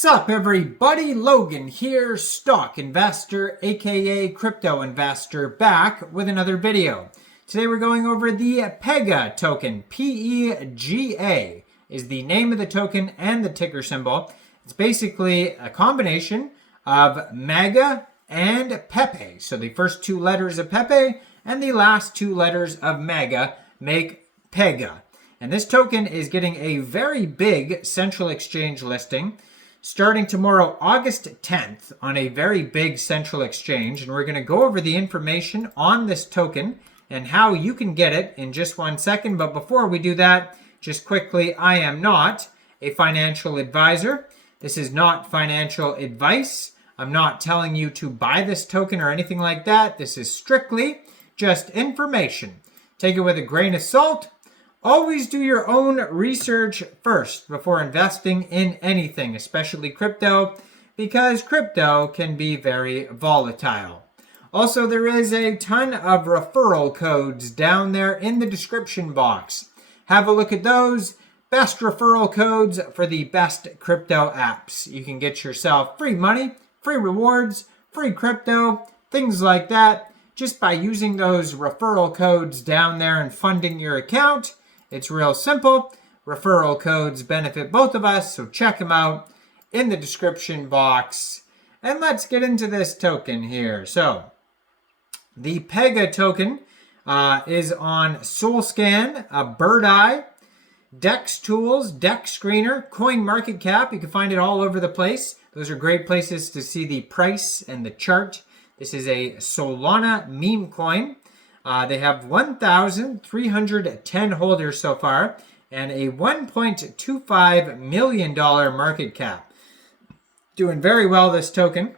Sup everybody, Logan here, stock investor aka crypto investor, back with another video. Today we're going over the Pega token. P-E-G-A is the name of the token and the ticker symbol. It's basically a combination of Maga and Pepe. So the first two letters of Pepe and the last two letters of Maga make Pega. And this token is getting a very big central exchange listing starting tomorrow, August 10th, on a very big central exchange. And we're going to go over the information on this token and how you can get it in just 1 second. But before we do that, just quickly, I am not a financial advisor. This is not financial advice. I'm not telling you to buy this token or anything like that. This is strictly just information. Take it with a grain of salt. Always do your own research first before investing in anything, especially crypto, because crypto can be very volatile. Also, there is a ton of referral codes down there in the description box. Have a look at those. Best referral codes for the best crypto apps. You can get yourself free money, free rewards, free crypto, things like that, just by using those referral codes down there and funding your account. It's real simple. Referral codes benefit both of us, so check them out in the description box. And let's get into this token here. So, the Pega token is on SolScan, Bird Eye, Dex Tools, Dex Screener, CoinMarketCap. You can find it all over the place. Those are great places to see the price and the chart. This is a Solana meme coin. They have 1,310 holders so far and a $1.25 million market cap. Doing very well, this token.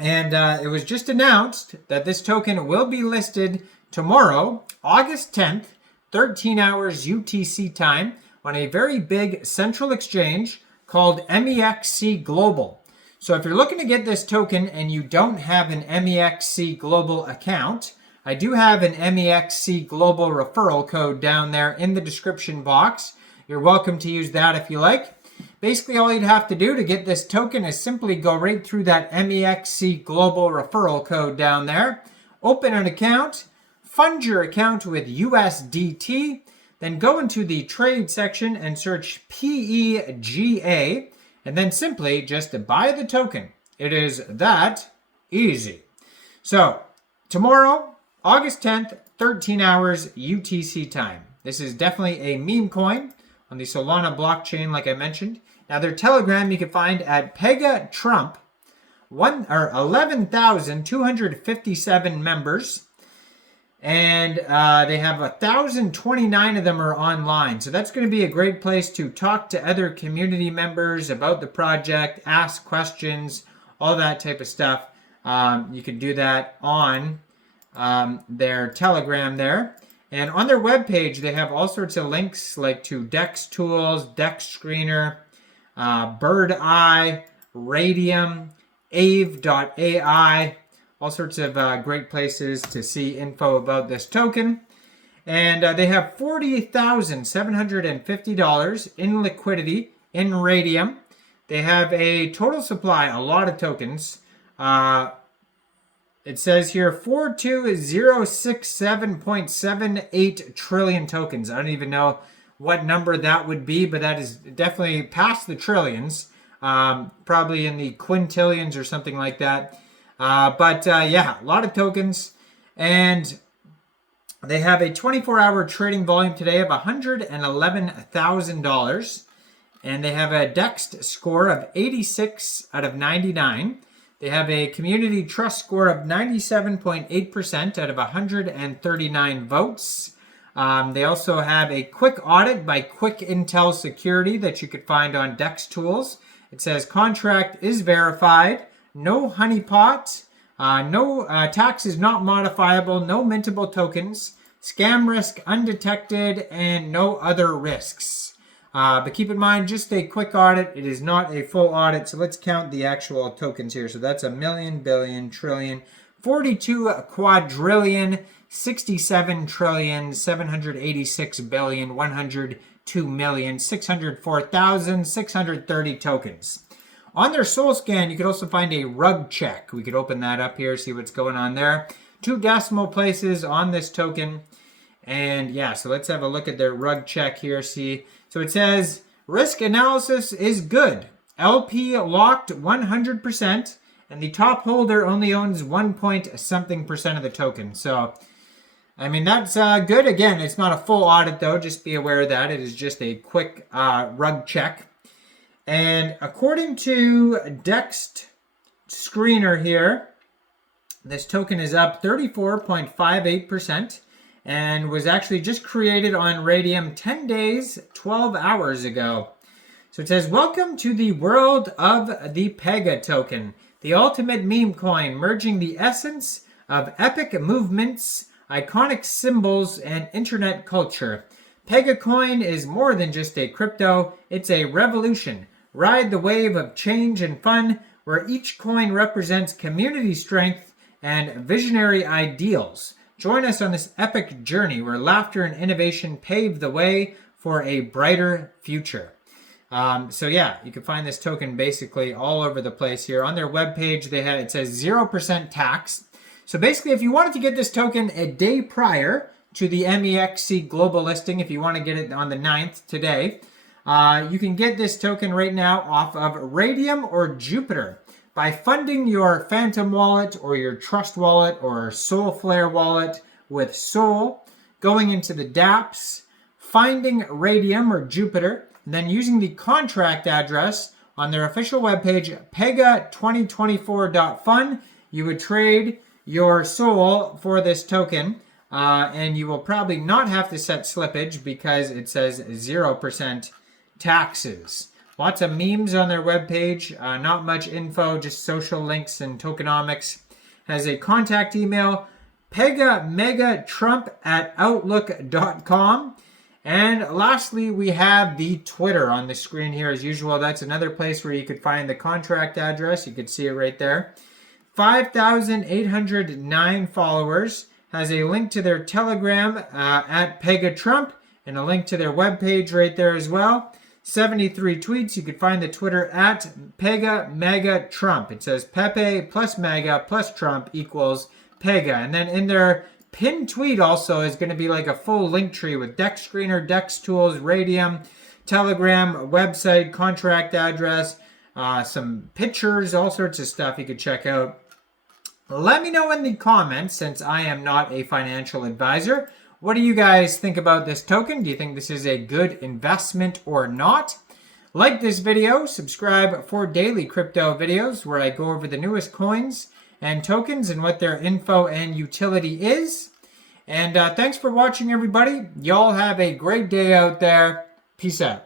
And it was just announced that this token will be listed tomorrow, August 10th, 13 hours UTC time, on a very big central exchange called Mexc Global. So if you're looking to get this token and you don't have an Mexc Global account, I do have an Mexc Global referral code down there in the description box. You're welcome to use that if you like. Basically, all you'd have to do to get this token is simply go right through that Mexc Global referral code down there, open an account, fund your account with USDT, then go into the trade section and search PEGA, and then simply just buy the token. It is that easy. So, tomorrow, August 10th, 13 hours UTC time. This is definitely a meme coin on the Solana blockchain, like I mentioned. Now, their Telegram you can find at Pega Trump, 11,257 members, and they have 1,029 of them are online. So that's going to be a great place to talk to other community members about the project, ask questions, all that type of stuff. You can do that on their Telegram there. And on their webpage, they have all sorts of links like to Dex Tools, Dex Screener, Bird Eye, Radium, Ave.ai, all sorts of great places to see info about this token. And they have $40,750 in liquidity in Radium. They have a total supply, a lot of tokens. It says here 42067.78 trillion tokens. I don't even know what number that would be, but that is definitely past the trillions. Probably in the quintillions or something like that. Yeah, a lot of tokens. And they have a 24-hour trading volume today of $111,000. And they have a DEX score of 86 out of 99. They have a community trust score of 97.8% out of 139 votes. They also have a quick audit by Quick Intel Security that you could find on Dex Tools. It says contract is verified, no honeypot, no tax is not modifiable, no mintable tokens, scam risk undetected, and no other risks. But keep in mind, just a quick audit. It is not a full audit. So let's count the actual tokens here. So that's a million, billion, trillion, 42 quadrillion, 67 trillion, 786 billion, 102,604,630 tokens. On their Sol scan, you could also find a rug check. We could open that up here, see what's going on there. 2 decimal places on this token. And yeah, so let's have a look at their rug check here. See, so it says risk analysis is good. LP locked 100%, and the top holder only owns 1.something% of the token. So, I mean, that's good. Again, it's not a full audit though. Just be aware of that. It is just a quick rug check. And according to Dext Screener here, this token is up 34.58%. And was actually just created on Radium 10 days, 12 hours ago. So it says, welcome to the world of the Pega token, the ultimate meme coin, merging the essence of epic movements, iconic symbols, and internet culture. Pega coin is more than just a crypto, it's a revolution. Ride the wave of change and fun, where each coin represents community strength and visionary ideals. Join us on this epic journey where laughter and innovation pave the way for a brighter future. So yeah, you can find this token basically all over the place here. On their webpage, it says 0% tax. So basically, if you wanted to get this token a day prior to the Mexc global listing, if you want to get it on the 9th today, you can get this token right now off of Radium or Jupiter. By funding your Phantom wallet or your Trust wallet or Soulflare wallet with Sol, going into the dApps, finding Radium or Jupiter, and then using the contract address on their official webpage, pega2024.fun, you would trade your Sol for this token, and you will probably not have to set slippage because it says 0% taxes. Lots of memes on their webpage, not much info, just social links and tokenomics. Has a contact email, pegamegatrump@outlook.com. And lastly, we have the Twitter on the screen here as usual. That's another place where you could find the contract address. You could see it right there. 5,809 followers. Has a link to their Telegram at Pegatrump and a link to their webpage right there as well. 73 tweets. You could find the Twitter at Pegamegatrump. It says Pepe plus Maga plus Trump equals Pega. And then in their pinned tweet also is going to be like a full link tree with Dex Screener, Dex Tools, Radium, Telegram, website, contract address, some pictures, all sorts of stuff you could check out. Let me know in the comments, since I am not a financial advisor, what do you guys think about this token? Do you think this is a good investment or not? Like this video, subscribe for daily crypto videos where I go over the newest coins and tokens and what their info and utility is. And thanks for watching, everybody. Y'all have a great day out there. Peace out.